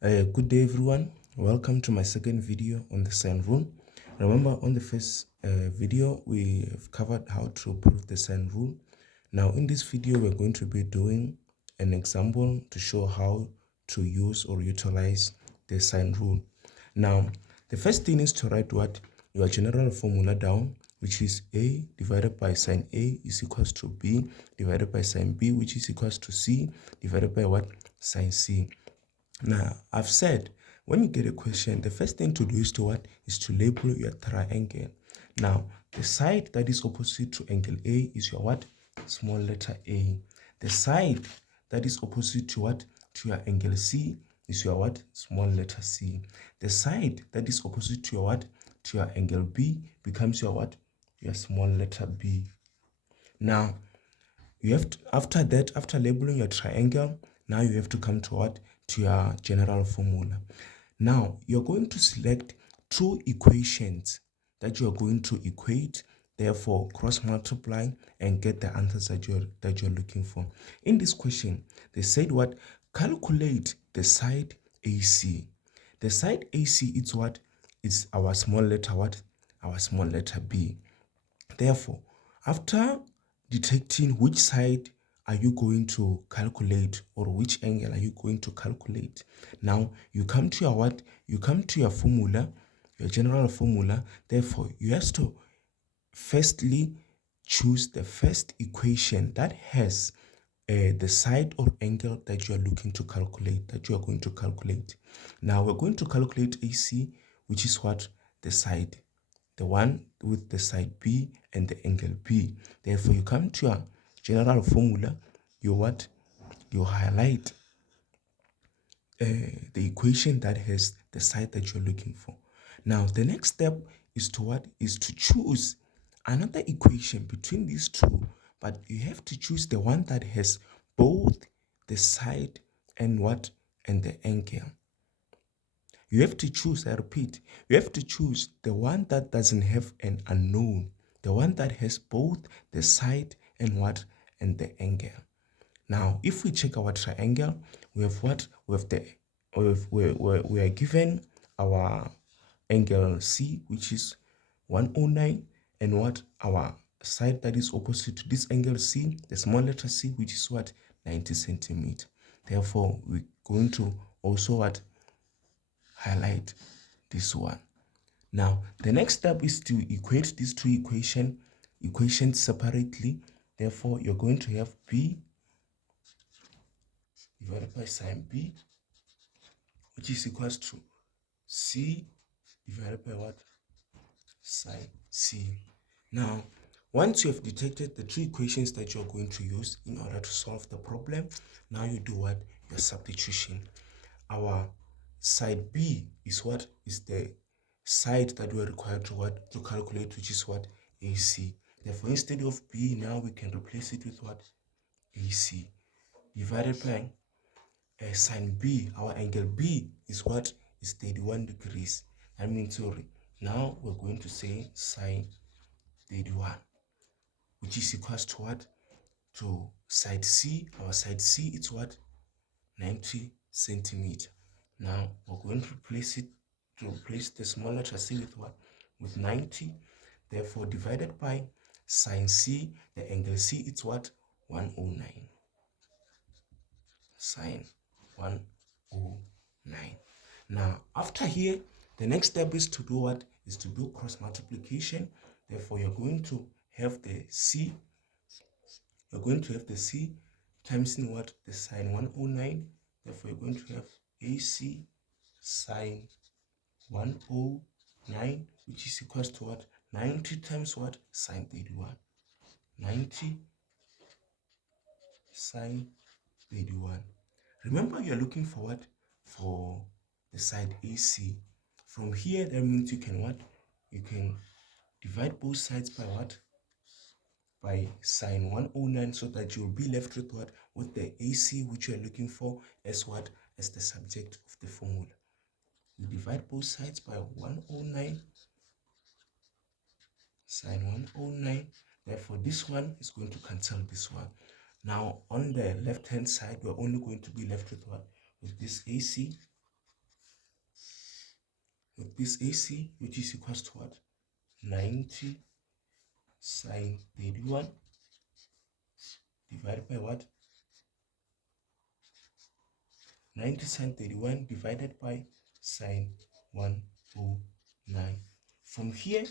Good day everyone, welcome to my second video on the sine rule. Remember on the first video we have covered how to prove the sine rule. Now in this video we're going to be doing an example to show how to use or utilize the sine rule. Now the first thing is to write what your general formula down, which is A divided by sine A is equals to B divided by sine B, which is equals to C divided by what? Sine C. Now, I've said when you get a question, the first thing to do is to what? Is to label your triangle. Now, the side that is opposite to angle A is your what? Small letter A. The side that is opposite to what? To your angle C is your what? Small letter C. The side that is opposite to your what? To your angle B becomes your what? Your small letter B. Now, you have to, after labeling your triangle, now you have to come to what? To your general formula. Now, you're going to select two equations that you're going to equate, therefore cross multiply and get the answers that you're looking for. In this question, they said what? Calculate the side AC. The side AC is what? It's our small letter what? Our small letter B. Therefore, after detecting which side are you going to calculate or which angle are you going to calculate, now you come to your what? You come to your formula, your general formula. Therefore, you have to firstly choose the first equation that has the side or angle that you are looking to calculate, that you are going to calculate. Now we're going to calculate AC, which is what? The side, the one with the side B and the angle B. Therefore, you come to your general formula, you what? You highlight the equation that has the side that you're looking for. Now, the next step is to what? Is to choose another equation between these two, but you have to choose the one that has both the side and what? And the angle. You have to choose, I repeat, you have to choose the one that doesn't have an unknown, the one that has both the side and what? And the angle. Now, if we check our triangle, we have what? We are given our angle C, which is 109, and what? Our side that is opposite to this angle C, the small letter C, which is what? 90 centimeter. Therefore, we're going to also what? Highlight this one. Now, the next step is to equate these two equations separately. Therefore, you're going to have B divided by sine B, which is equals to C divided by what? Sine C. Now, once you have detected the two equations that you're going to use in order to solve the problem, now you do what? Your substitution. Our side B is what? Is the side that we are required to what? To calculate, which is what? AC. Therefore, instead of B, now we can replace it with what? AC divided by sine B. Our angle B is what? Is 31 degrees. I mean, sorry. Now we're going to say sine 31, which is equals to what? To side C. Our side C is what? 90 centimeter. Now we're going to replace the small letter C with what? With 90. Therefore, divided by sine C, the angle C is what? 109. Sine 109. Now, after here, the next step is to do what? Is to do cross multiplication. Therefore, you're going to have the C. You're going to have the C times in what? The sine 109. Therefore, you're going to have AC sine 109, which is equals to what? 90 times what? Sine 31. 90 sine 31. Remember, you're looking for what? For the side AC. From here, that means you can what? You can divide both sides by what? By sine 109, so that you'll be left with what? With the AC, which you're looking for as what? As the subject of the formula. You divide both sides by 109, sine 109. Therefore, this one is going to cancel this one. Now, on the left-hand side, we're only going to be left with what? With this AC. with this AC, which is equals to what? 90 sine 31 divided by what? 90 sine 31 divided by sine 109. From here,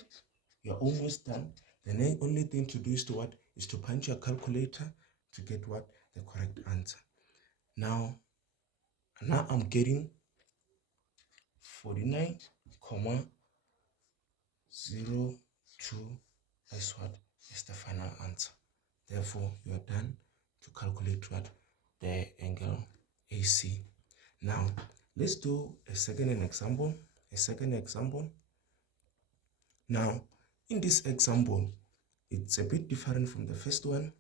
you're almost done. The only thing to do is to what? Is to punch your calculator to get what? The correct answer. Now I'm getting 49,02 as what is the final answer. Therefore, you are done to calculate what? The angle AC. Now, let's do a second example. Now, in this example, it's a bit different from the first one.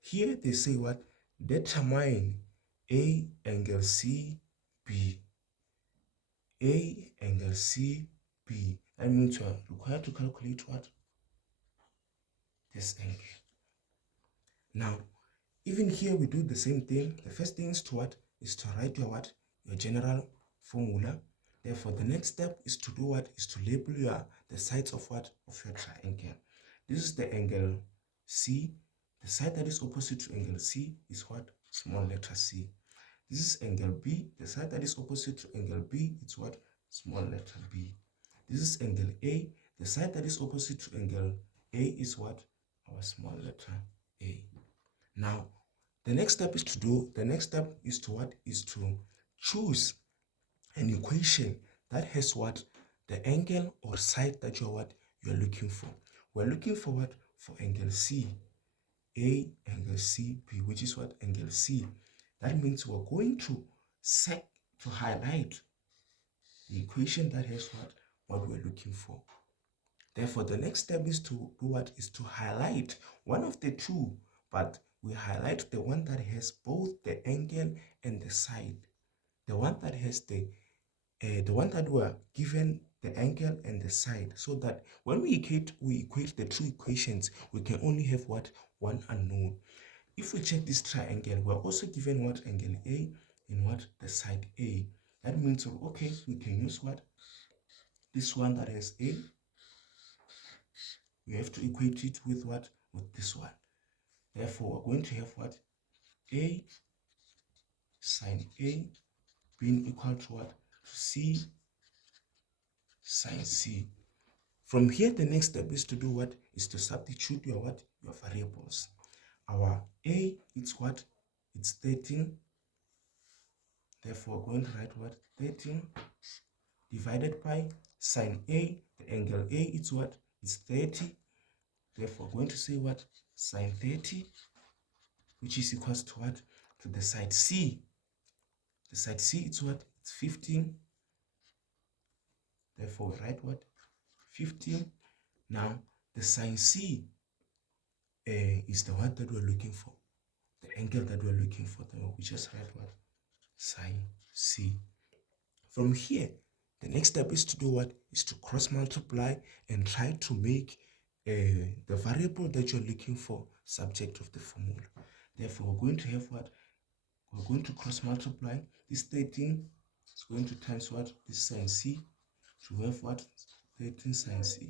Here they say what? Determine A angle CB. A angle CB. That means you are required to calculate what? This angle. Now, even here we do the same thing. The first thing is to what? Is to write your what? Your general formula. Therefore, the next step is to do what? Is to label the sides of what? Of your triangle. This is the angle C. The side that is opposite to angle C is what? Small letter C. This is angle B. The side that is opposite to angle B is what? Small letter B. This is angle A. The side that is opposite to angle A is what? Our small letter A. Now, the next step is to what? Is to choose an equation that has what? The angle or side that you're looking for. We're looking for what? For angle C. A angle CB, which is what? Angle C. That means we're going to highlight the equation that has what we're looking for. Therefore, the next step is to do what? Is to highlight one of the two, but we highlight the one that has both the angle and the side. The one that has the one that we're given the angle and the side, so that when we equate the two equations, we can only have what? One unknown. If we check this triangle, we're also given what? Angle A and what? The side A. That means, okay, we can use what? This one that has A. We have to equate it with what? With this one. Therefore, we're going to have what? A sine A being equal to what? To C sine C. From here, the next step is to do what? Is to substitute your what? Your variables. Our A, it's what? It's 13. Therefore, we're going to write what? 13 divided by sine A. The angle A, it's what? It's 30. Therefore, we're going to say what? Sine 30, which is equals to what? To the side C. The side C, it's what? It's 15. Therefore, we write what? 15. Now, the sine C is the one that we're looking for. The angle that we're looking for. We just write what? Sine C. From here, the next step is to do what? Is to cross multiply and try to make the variable that you're looking for subject of the formula. Therefore, we're going to have what? We're going to cross multiply. This 13 is going to times what? This sine C. To have what? 13 sine C.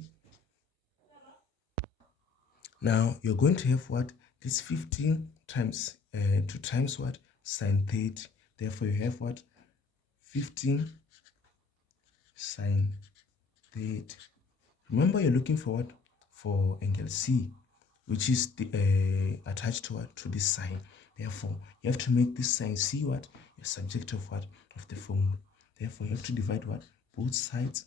Now, you're going to have what? This 15 times 2 times what? Sine 30. Therefore, you have what? 15 sine 30. Remember, you're looking for what? For angle C, which is the attached to what? To this sine. Therefore, you have to make this sine C what? Your subject of what? Of the formula. Therefore, you have to divide what? Both sides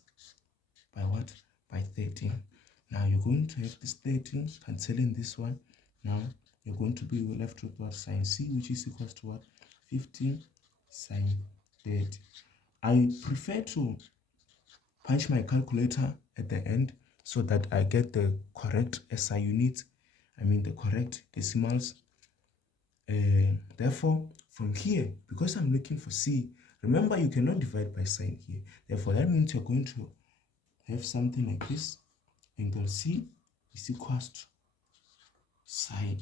by what? By 13. Now, you're going to have this 13 cancelling this one. Now, you're going to be left with what? Sine C, which is equals to what? 15 sine 30. I prefer to punch my calculator at the end so that I get the correct SI units, the correct decimals. Therefore, from here, because I'm looking for C, remember you cannot divide by sine here. Therefore, that means you're going to have something like this. Angle C is equals to sine.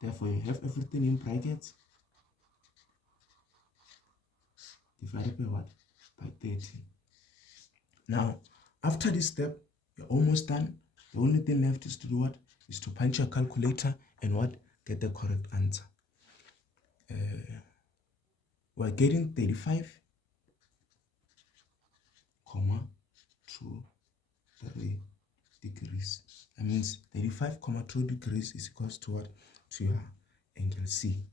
Therefore, you have everything in brackets. divided by what? By 30. Now, after this step, you're almost done. The only thing left is to do what? Is to punch your calculator and what? Get the correct answer. We're getting 35,23 degrees. That means 35,2 degrees is equals to what? To your angle C.